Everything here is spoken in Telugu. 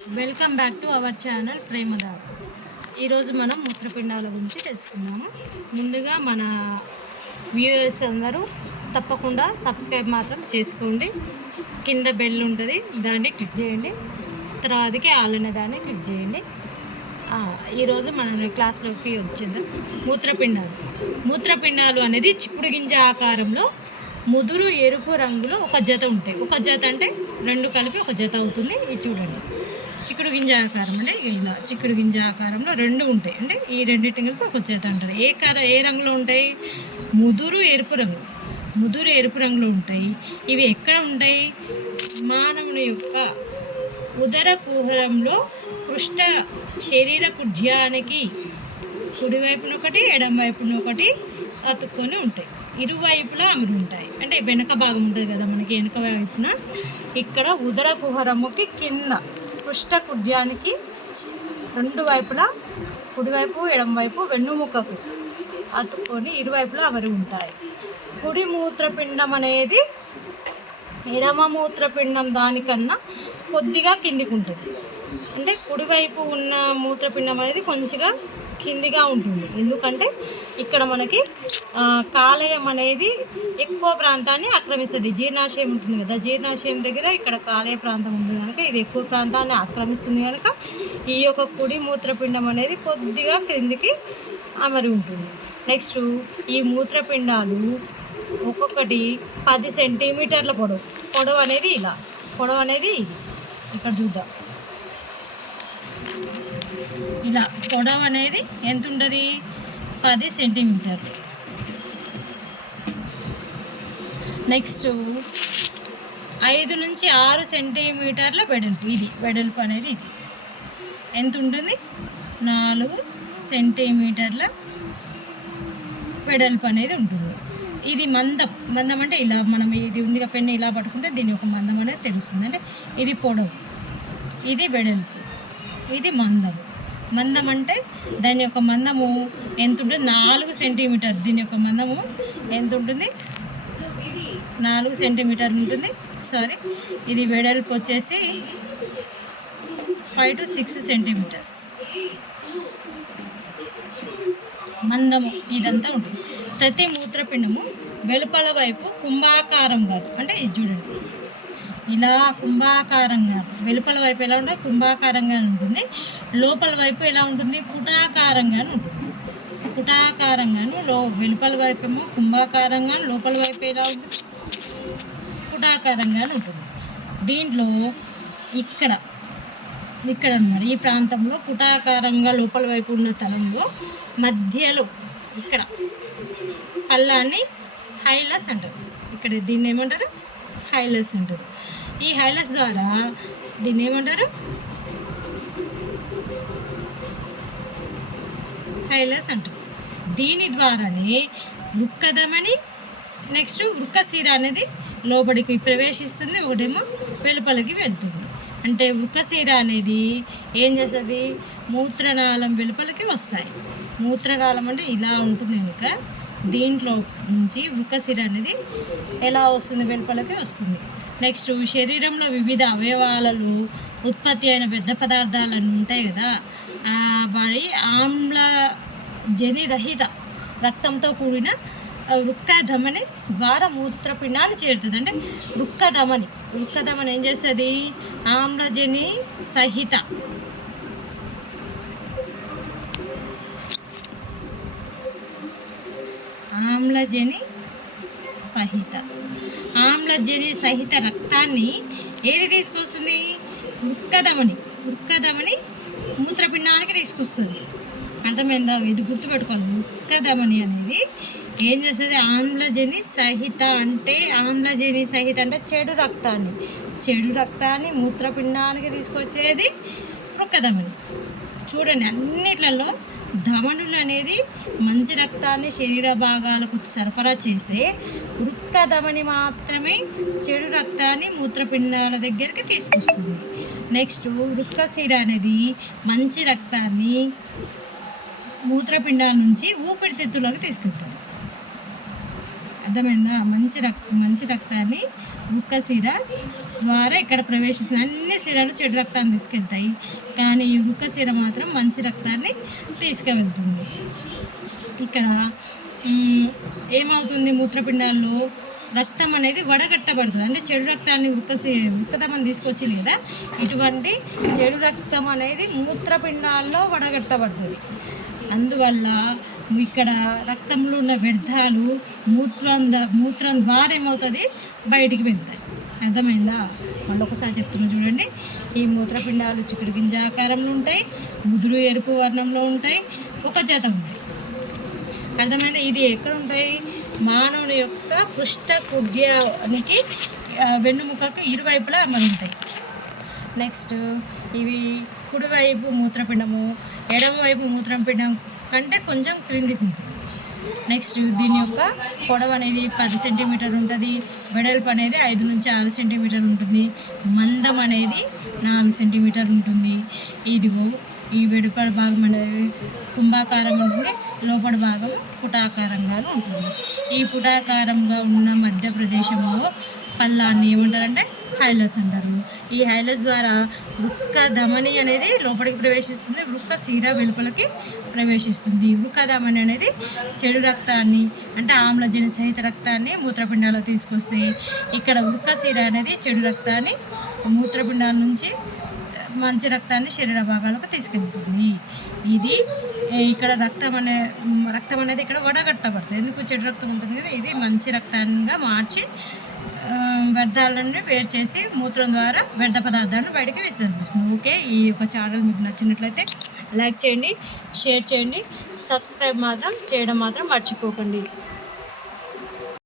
Welcome back to our channel ప్రేమదారు. ఈరోజు మనం మూత్రపిండాల గురించి తెలుసుకుందాము. ముందుగా మన వ్యూవర్స్ అందరూ తప్పకుండా సబ్స్క్రైబ్ మాత్రం చేసుకోండి. కింద బెల్ ఉంటుంది, దాన్ని క్లిక్ చేయండి. తర్వాతకి ఆల్ అనే దాన్ని క్లిక్ చేయండి. ఈరోజు మన క్లాస్లోకి వచ్చేద్దాం. మూత్రపిండాలు అనేది చిక్కుడు గింజ ఆకారంలో ముదురు ఎరుపు రంగులో ఒక జత ఉంటాయి. ఒక జత అంటే రెండు కలిపి ఒక జత అవుతుంది. ఇది చూడండి, చిక్కుడు గింజ ఆకారం అంటే ఇలా చిక్కుడు గింజ ఆకారంలో రెండు ఉంటాయి. అంటే ఈ రెండింటిని కలిపి ఒక జత అంటారు. ఏ రంగులో ఉంటాయి? ముదురు ఎరుపు రంగులో ఉంటాయి. ఇవి ఎక్కడ ఉంటాయి? మానవుని యొక్క ఉదర కుహరంలో పృష్ఠ శరీర కుడ్యానికి కుడివైపున ఒకటి ఎడమ వైపున ఒకటి అతుక్కొని ఉంటాయి. ఇరువైపులా అమరు ఉంటాయి. అంటే వెనక భాగం ఉంటుంది కదా మనకి, వెనక వైపున ఇక్కడ ఉదర కుహరముకి కింద పృష్ఠ కుడ్యానికి రెండు వైపులా కుడివైపు ఎడమవైపు వెన్నుముకకు అతుక్కొని ఇరువైపులా అమరి ఉంటాయి. కుడి మూత్రపిండం అనేది ఎడమ మూత్రపిండం దానికన్నా కొద్దిగా కిందికి ఉంటుంది. అంటే కుడివైపు ఉన్న మూత్రపిండం అనేది కొంచెంగా కిందిగా ఉంటుంది. ఎందుకంటే ఇక్కడ మనకి కాలేయం అనేది ఎక్కువ ప్రాంతాన్ని ఆక్రమిస్తుంది. జీర్ణాశయం ఉంటుంది కదా, జీర్ణాశయం దగ్గర ఇక్కడ కాలేయ ప్రాంతం ఉంటుంది కనుక ఇది ఎక్కువ ప్రాంతాన్ని ఆక్రమిస్తుంది కనుక ఈ యొక్క కుడి మూత్రపిండం అనేది కొద్దిగా క్రిందికి అమరి ఉంటుంది. నెక్స్ట్ ఈ మూత్రపిండాలు ఒక్కొక్కటి 10 సెంటీమీటర్ల పొడవు అనేది ఇది ఇక్కడ చూద్దాం. ఇలా పొడవు అనేది ఎంత ఉంటుంది? 10 సెంటీమీటర్లు. నెక్స్ట్ 5 నుంచి 6 సెంటీమీటర్ల వెడల్పు అనేది ఇది ఎంత ఉంటుంది? 4 సెంటీమీటర్ల వెడల్పు అనేది ఉంటుంది. ఇది మందం అంటే ఇలా మనం ఇది ఉందిగా పెన్ను ఇలా పట్టుకుంటే దీని ఒక మందం అనేది తెలుస్తుంది. అంటే ఇది పొడవు, ఇది వెడల్పు, ఇది మందం అంటే దాని యొక్క మందము ఎంత ఉంటుంది? 4 సెంటీమీటర్. దీని యొక్క మందము ఎంత ఉంటుంది? 4 సెంటీమీటర్లు ఉంటుంది. ఇది వెడల్పు వచ్చేసి 5 to 6 సెంటీమీటర్స్ మందము ఇదంతా ఉంటుంది. ప్రతి మూత్రపిండము వెలుపల వైపు కుంభాకారంగా, అంటే ఇది చూడండి ఇలా కుంభాకారంగా, వెలుపల వైపు ఎలా ఉంటుంది? కుంభాకారంగా ఉంటుంది. లోపల వైపు ఎలా ఉంటుంది? పుటాకారంగాను ఉంటుంది. వెలుపల వైపు ఏమో కుంభాకారంగా, లోపల వైపు ఎలా ఉంటుంది? పుటాకారంగాను ఉంటుంది. దీంట్లో ఇక్కడ అన్నమాట ఈ ప్రాంతంలో పుటాకారంగా లోపల వైపు ఉన్న తలంలో మధ్యలో ఇక్కడ పల్లాన్ని హైలస్ అంటారు. ఇక్కడ దీన్ని ఏమంటారు? హైలస్ అంటారు. ఈ హైలస్ ద్వారా దీన్ని ఏమంటారు? హైలస్ అంటారు. దీని ద్వారానే వృక్కధమని, నెక్స్ట్ వృక్కశిర అనేది లోపలికి ప్రవేశిస్తుంది, ఒకటేమో వెలుపలికి వెళ్తుంది. అంటే వృక్కశిర అనేది ఏం చేస్తుంది? మూత్రనాళం వెలుపలికి వస్తాయి. మూత్రనాళం అంటే ఇలా ఉంటుంది కనుక దీంట్లో నుంచి వృక్కశిర అనేది ఎలా వస్తుంది? వెలుపలికి వస్తుంది. నెక్స్ట్ శరీరంలో వివిధ అవయవాలలో ఉత్పత్తి అయిన వ్యర్థ పదార్థాలను ఉంటాయి కదా, వాడి ఆమ్లజని రహిత రక్తంతో కూడిన వృక్కధమని ద్వారా మూత్రపిండాలు చేరుతుంది. అంటే వృక్కధమని ఏం చేస్తుంది? ఆమ్లజని సహిత ఆమ్లజని సహిత రక్తాన్ని ఏది తీసుకొస్తుంది? వృక్కధమని మూత్రపిండానికి తీసుకొస్తుంది. అర్థమైందా? ఇది గుర్తుపెట్టుకోవాలి. వృక్కధమని అనేది ఏం చేస్తుంది? ఆమ్లజని సహిత అంటే చెడు రక్తాన్ని మూత్రపిండానికి తీసుకొచ్చేది వృక్కధమని. చూడండి, అన్నిట్లలో ధమనులు అనేది మంచి రక్తాన్ని శరీర భాగాలకు సరఫరా చేస్తే వృక్కధమని మాత్రమే చెడు రక్తాన్ని మూత్రపిండాల దగ్గరికి తీసుకొస్తుంది. నెక్స్ట్ వృక్కశిర అనేది మంచి రక్తాన్ని మూత్రపిండాల నుంచి ఊపిరితిత్తులోకి తీసుకెళ్తుంది. అర్థమైందా? మంచి రక్తాన్ని వృక్కశిర ద్వారా ఇక్కడ ప్రవేశిస్తుంది. అన్ని శిరలు చెడు రక్తాన్ని తీసుకెళ్తాయి, కానీ ఈ వృక్కశిర మాత్రం మంచి రక్తాన్ని తీసుకువెళ్తుంది. ఇక్కడ ఏమవుతుంది, మూత్రపిండాల్లో రక్తం అనేది వడగట్టబడుతుంది. అంటే చెడు రక్తాన్ని వృక్కదమం తీసుకొచ్చింది కదా, ఇటువంటి చెడు రక్తం అనేది మూత్రపిండాల్లో వడగట్టబడుతుంది. అందువల్ల ఇక్కడ రక్తంలో ఉన్న వ్యర్థాలు మూత్రం ద్వారా ఏమవుతుంది, బయటికి వెళ్తాయి. అర్థమైందా? మళ్ళీ ఒకసారి చెప్తున్నా చూడండి. ఈ మూత్రపిండాలు చిక్కుడు గింజ ఆకారంలో ఉంటాయి, ముదురు ఎరుపు వర్ణంలో ఉంటాయి, ఒక జత ఉంటాయి. అర్థమైందా? ఇది ఎక్కడ ఉంటాయి? మానవుని యొక్క పృష్ఠ కుడ్యానికి వెన్నుముకకు ఇరువైపులా అమలు ఉంటాయి. నెక్స్ట్ ఇవి కుడివైపు మూత్రపిండము, ఎడమవైపు మూత్రపిండం కంటే కొంచెం క్రిందికి ఉంటుంది. నెక్స్ట్ దీని యొక్క పొడవు అనేది 10 సెంటీమీటర్లు ఉంటుంది, వెడల్పు అనేది 5 నుంచి 6 సెంటీమీటర్లు ఉంటుంది, మందం అనేది 4 సెంటీమీటర్లు ఉంటుంది. ఇదిగో ఈ వెలుపల భాగం అనేది కుంభాకారం ఉంటుంది, లోపల భాగం పుటాకారంగాను ఉంటుంది. ఈ పుటాకారంగా ఉన్న మధ్య ప్రదేశంలో పల్లాన్ని ఏమంటారంటే హైలస్ అంటారు. ఈ హైలస్ ద్వారా వృక్క ధమని అనేది లోపలికి ప్రవేశిస్తుంది, వృక్క శిర వెలుపలికి ప్రవేశిస్తుంది. వృక్క ధమని అనేది చెడు రక్తాన్ని, అంటే ఆమ్లజని సహిత రక్తాన్ని మూత్రపిండాల్లో తీసుకొస్తే, ఇక్కడ వృక్క శిర అనేది చెడు రక్తాన్ని మూత్రపిండాల నుంచి మంచి రక్తాన్ని శరీర భాగాలకు తీసుకెళ్తుంది. ఇది ఇక్కడ రక్తం అనేది ఇక్కడ వడగట్టబడుతుంది. ఎందుకు, చెడు రక్తం ఉంటుంది కదా, ఇది మంచి రక్తంగా మార్చి వ్యర్థాలను వేరు చేసి మూత్రం ద్వారా వ్యర్థ పదార్థాలను బయటికి విసర్జిస్తుంది. ఓకే, ఈ యొక్క ఛానల్ మీకు నచ్చినట్లయితే లైక్ చేయండి, షేర్ చేయండి, సబ్స్క్రైబ్ మాత్రం చేయడం మాత్రం మర్చిపోకండి.